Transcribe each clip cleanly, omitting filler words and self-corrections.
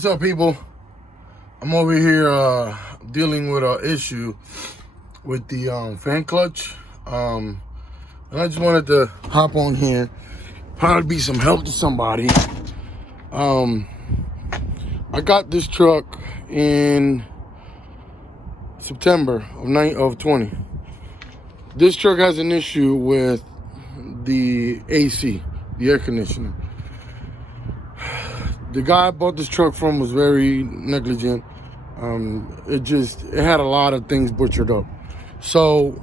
What's up, people? I'm over here dealing with an issue with the fan clutch. And I just wanted to hop on here, probably be some help to somebody. I got this truck in September of 20. This truck has an issue with the AC, the air conditioner. The guy I bought this truck from was very negligent. It had a lot of things butchered up. So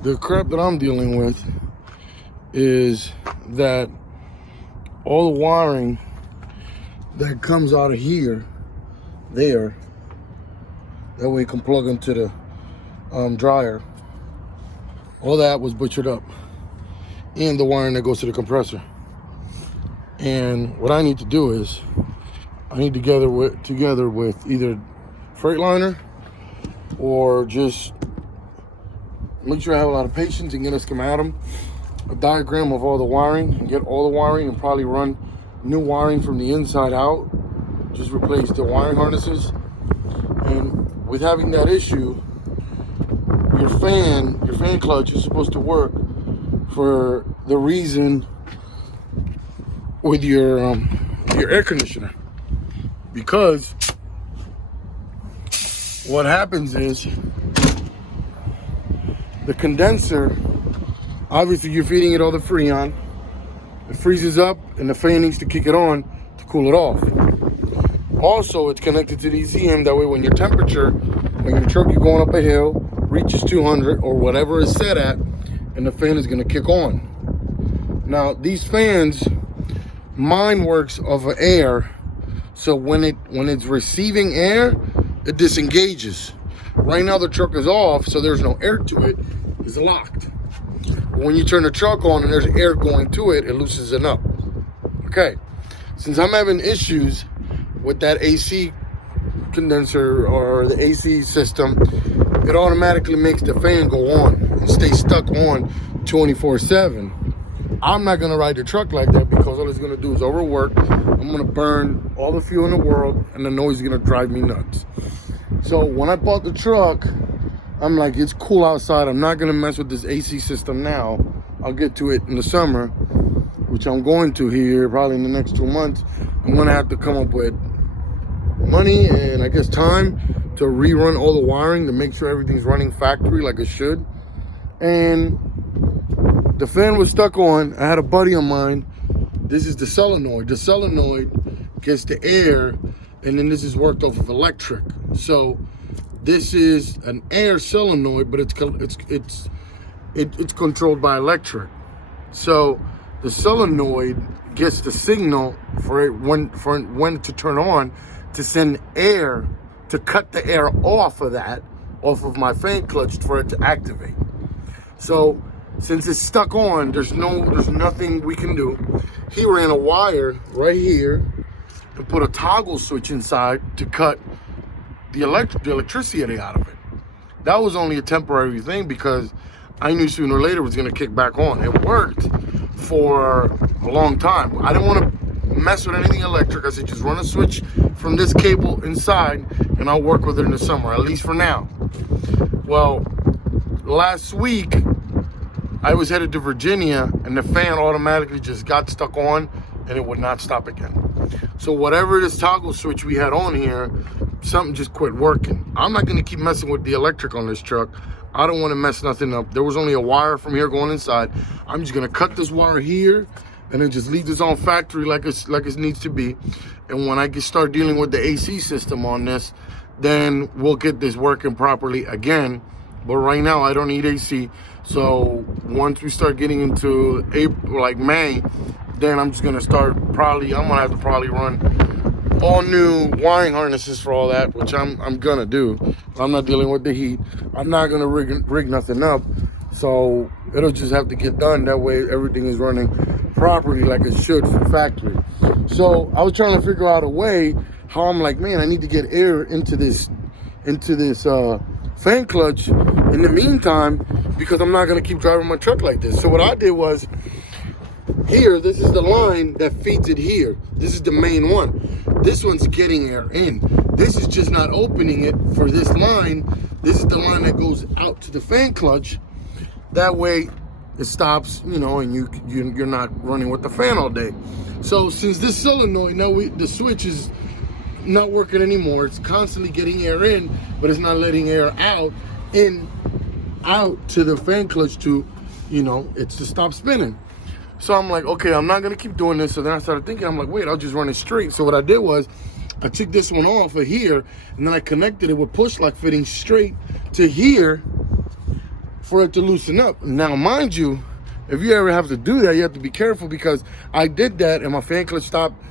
the crap that I'm dealing with is that all the wiring that comes out of here, that way you can plug into the dryer, all that was butchered up, and the wiring that goes to the compressor. And what I need to do is, I need to together with either Freightliner or just make sure I have a lot of patience and get a schematum, a diagram of all the wiring, and get all the wiring and probably run new wiring from the inside out. Just replace the wiring harnesses. And with having that issue, your fan clutch is supposed to work for the reason with your air conditioner, because what happens is the condenser, obviously you're feeding it all the Freon, it freezes up and the fan needs to kick it on to cool it off. Also, it's connected to the ECM, that way when your temperature, when your truck, you're going up a hill, reaches 200 or whatever is set at, and the fan is going to kick on. Now these fans, mine works off of air, so when it's receiving air, it disengages. Right now the truck is off, so there's no air to it. It's locked. When you turn the truck on and there's air going to it, it loosens it up. Okay, since I'm having issues with that AC condenser or the AC system, it automatically makes the fan go on and stay stuck on 24/7. I'm not gonna ride the truck like that, because all it's gonna do is overwork. I'm gonna burn all the fuel in the world, and the noise is gonna drive me nuts. So when I bought the truck, I'm like, it's cool outside. I'm not gonna mess with this AC system now. I'll get to it in the summer, which I'm going to here probably in the next 2 months. I'm gonna have to come up with money and I guess time to rerun all the wiring to make sure everything's running factory like it should. And the fan was stuck on. I had a buddy of mine. This is the solenoid. The solenoid gets the air, and then this is worked off of electric. So this is an air solenoid, but it's controlled by electric. So the solenoid gets the signal for it when to turn on, to send air, to cut the air off of my fan clutch for it to activate. So since it's stuck on, there's nothing we can do. He ran a wire right here and put a toggle switch inside to cut the electricity out of it. That was only a temporary thing, because I knew sooner or later it was gonna kick back on. It worked for a long time. I didn't want to mess with anything electric. I said, just run a switch from this cable inside and I'll work with it in the summer, at least for now. Well, last week, I was headed to Virginia, and the fan automatically just got stuck on and it would not stop again. So whatever this toggle switch we had on here, something just quit working. I'm not gonna keep messing with the electric on this truck. I don't wanna mess nothing up. There was only a wire from here going inside. I'm just gonna cut this wire here and then just leave this on factory like it needs to be. And when I start dealing with the AC system on this, then we'll get this working properly again. But right now I don't need AC. So once we start getting into April, like May, then I'm just gonna have to probably run all new wiring harnesses for all that, which I'm gonna do. I'm not dealing with the heat. I'm not gonna rig nothing up. So it'll just have to get done. That way everything is running properly like it should for factory. So I was trying to figure out a way how I'm like, man, I need to get air into this fan clutch in the meantime, because I'm not gonna keep driving my truck like this. So what I did was, here, this is the line that feeds it here. This is the main one. this one's getting air in. This is just not opening it for this line. This is the line that goes out to the fan clutch. That way it stops, you know, and you're not running with the fan all day. So since this solenoid, now the switch is not working anymore. It's constantly getting air in, but it's not letting air out to the fan clutch to, you know, it's to stop spinning. So I'm like, okay, I'm not gonna keep doing this. So then I started thinking, I'm like, wait, I'll just run it straight. So what I did was I took this one off of here, and then I connected it with push lock fitting straight to here for it to loosen up. Now, mind you, if you ever have to do that, you have to be careful, because I did that and my fan clutch stopped,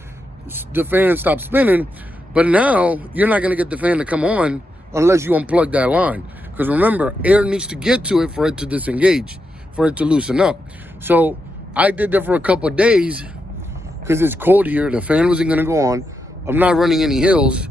the fan stopped spinning. But now you're not gonna get the fan to come on unless you unplug that line. Because remember, air needs to get to it for it to disengage, for it to loosen up. So I did that for a couple of days because it's cold here. The fan wasn't gonna go on. I'm not running any hills,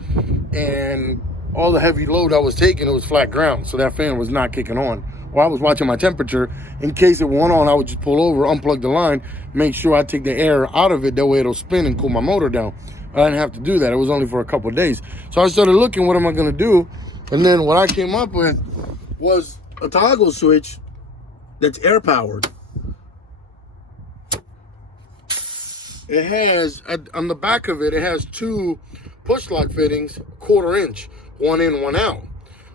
and all the heavy load I was taking, it was flat ground, so that fan was not kicking on. Or I was watching my temperature. In case it went on, I would just pull over, unplug the line, make sure I take the air out of it, that way it'll spin and cool my motor down. I didn't have to do that. It was only for a couple of days. So I started looking, what am I gonna do? And then what I came up with was a toggle switch that's air powered. It has, on the back of it, it has two push lock fittings, 1/4 inch, one in, one out.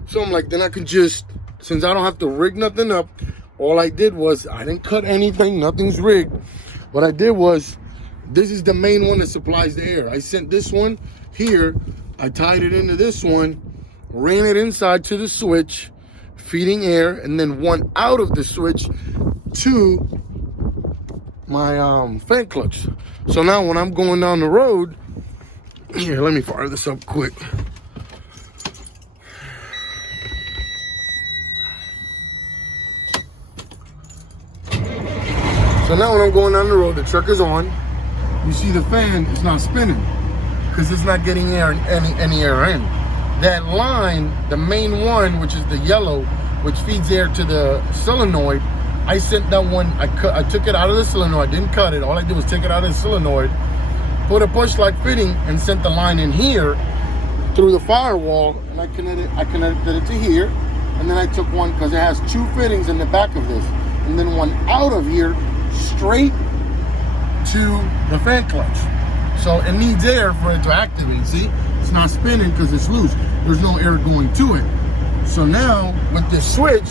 So I'm like, then I can just, since I don't have to rig nothing up, all I did was, I didn't cut anything, nothing's rigged. What I did was, this is the main one that supplies the air. I sent this one here, I tied it into this one, ran it inside to the switch, feeding air, and then one out of the switch to my fan clutch. So now when I'm going down the road, here, let me fire this up quick. So now when I'm going down the road, the truck is on. You see the fan is not spinning because it's not getting air, any air in. That line, the main one, which is the yellow, which feeds air to the solenoid, I sent that one, I took it out of the solenoid, didn't cut it. All I did was take it out of the solenoid, put a push lock fitting, and sent the line in here through the firewall, and I connected it to here. And then I took one, because it has two fittings in the back of this, and then one out of here straight to the fan clutch. So it needs air for it to activate. See, it's not spinning because it's loose. There's no air going to it. So now with this switch,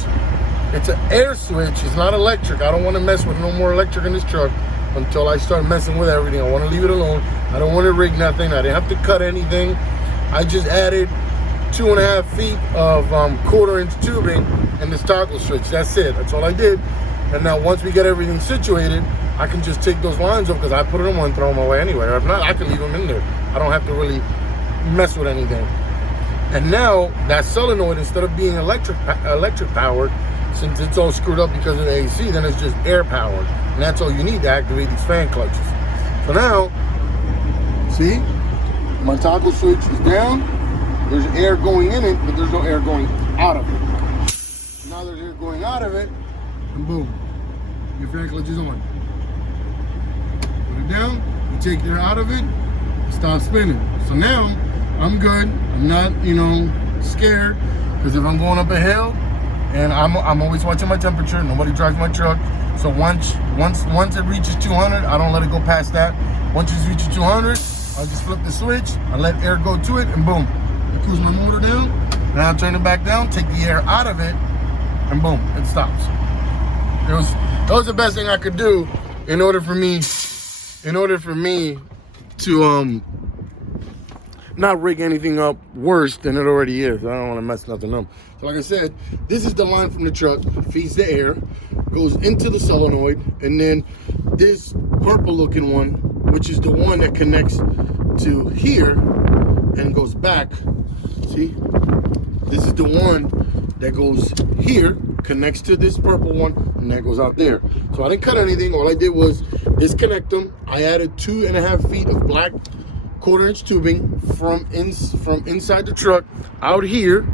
it's an air switch. It's not electric. I don't want to mess with no more electric in this truck until I start messing with everything. I want to leave it alone. I don't want to rig nothing. I didn't have to cut anything. I just added 2.5 feet of 1/4 inch tubing and this toggle switch. That's it. That's all I did. And now once we get everything situated, I can just take those lines off, because I put them on and throw them away anyway. Or if not, I can leave them in there. I don't have to really mess with anything. And now that solenoid, instead of being electric powered, since it's all screwed up because of the AC, then it's just air powered. And that's all you need to activate these fan clutches. So now, see, my toggle switch is down. There's air going in it, but there's no air going out of it. Now there's air going out of it, and boom, your fan clutch is on. Put it down, you take air out of it, stop spinning. So now, I'm good. I'm not, scared, because if I'm going up a hill, and I'm always watching my temperature. Nobody drives my truck. So once it reaches 200, I don't let it go past that. Once it reaches 200, I'll just flip the switch. I let air go to it, and boom, it cools my motor down. Now I turn it back down, take the air out of it, and boom, it stops. That was the best thing I could do in order for me to not rig anything up worse than it already is. I don't want to mess nothing up. So like I said, this is the line from the truck, feeds the air, goes into the solenoid, and then this purple looking one, which is the one that connects to here and goes back. See, this is the one that goes here, connects to this purple one, and that goes out there. So I didn't cut anything. All I did was disconnect them. I added 2.5 feet of black 1/4 inch tubing from inside the truck out here,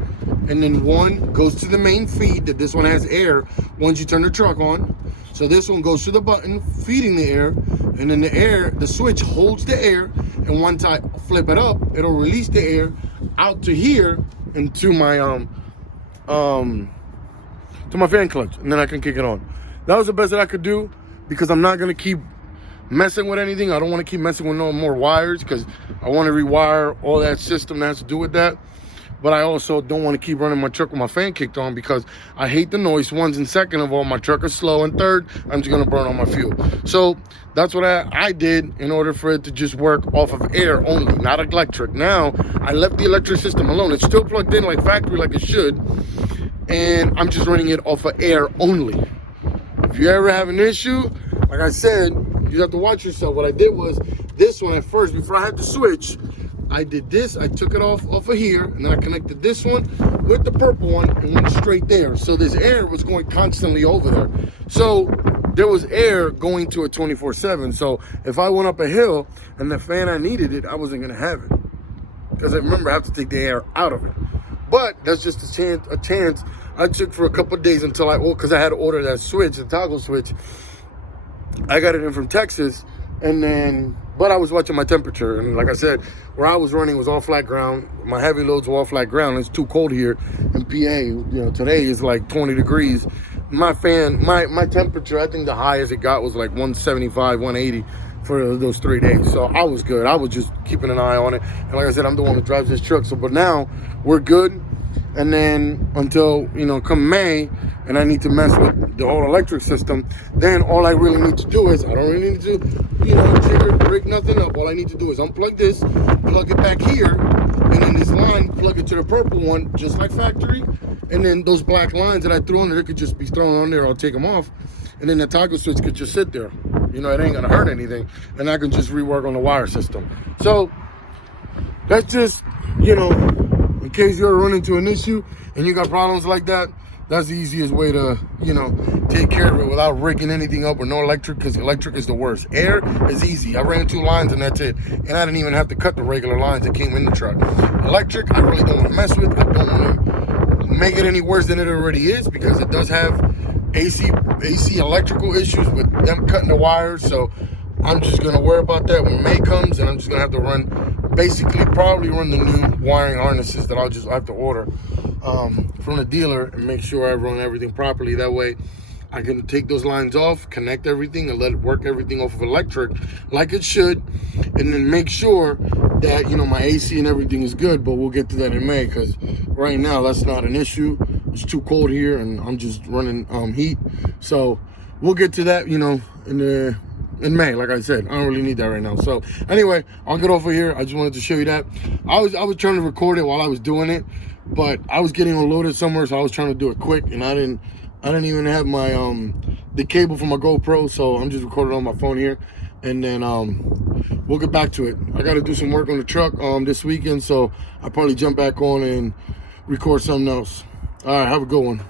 and then one goes to the main feed that this one has air once you turn the truck on. So this one goes to the button, feeding the air, and then the switch holds the air, and once I flip it up, it'll release the air out to here and to my fan clutch, and then I can kick it on. That was the best that I could do, because I'm not gonna keep messing with anything. I don't want to keep messing with no more wires, because I want to rewire all that system that has to do with that. But I also don't want to keep running my truck with my fan kicked on, because I hate the noise, one, and second of all, my truck is slow, and third, I'm just going to burn all my fuel. So that's what I did in order for it to just work off of air only, not electric. Now, I left the electric system alone. It's still plugged in like factory, like it should, and I'm just running it off of air only. If you ever have an issue, like I said, you have to watch yourself. What I did was, this one at first, before I had to switch, I did this, I took it off of here, and then I connected this one with the purple one and went straight there. So this air was going constantly over there. So there was air going to it 24/7. So if I went up a hill and the fan I needed it, I wasn't gonna have it. Because I remember I have to take the air out of it. But that's just a chance I took for a couple of days until because I had to order that switch, the toggle switch. I got it in from Texas, and then, but I was watching my temperature, and like I said, where I was running was all flat ground. My heavy loads were all flat ground. It's too cold here in PA. You know, today is like 20 degrees. My fan, my temperature, I think the highest it got was like 175, 180 for those 3 days. So I was good. I was just keeping an eye on it. And like I said, I'm the one that drives this truck. So, but now we're good. And then until, you know, come May, and I need to mess with the whole electric system, then all I really need to do is, I don't really need to, you know, jigger, break nothing up. All I need to do is unplug this, plug it back here, and then this line, plug it to the purple one, just like factory. And then those black lines that I threw on there, they could just be thrown on there. I'll take them off. And then the toggle switch could just sit there. You know, it ain't gonna hurt anything. And I can just rework on the wire system. So that's just, you know, in case you're running into an issue and you got problems like that, that's the easiest way to, you know, take care of it without rigging anything up with no electric, because electric is the worst. Air is easy. I ran 2 lines and that's it. And I didn't even have to cut the regular lines that came in the truck. Electric, I really don't want to mess with. I don't want to make it any worse than it already is, because it does have AC electrical issues with them cutting the wires. So I'm just going to worry about that when May comes, and I'm just going to have to probably run the new wiring harnesses that I'll just have to order from the dealer, and make sure I run everything properly. That way I can take those lines off, connect everything, and let it work everything off of electric like it should, and then make sure that, you know, my AC and everything is good. But we'll get to that in May, because right now that's not an issue. It's too cold here, and I'm just running heat. So we'll get to that, you know, in May. Like I said, I don't really need that right now. So anyway, I'll get over here. I just wanted to show you that. I was trying to record it while I was doing it, but I was getting unloaded somewhere, so I was trying to do it quick, and I didn't even have my the cable for my GoPro, so I'm just recording on my phone here, and then we'll get back to it. I got to do some work on the truck this weekend, so I'll probably jump back on and record something else. All right, have a good one.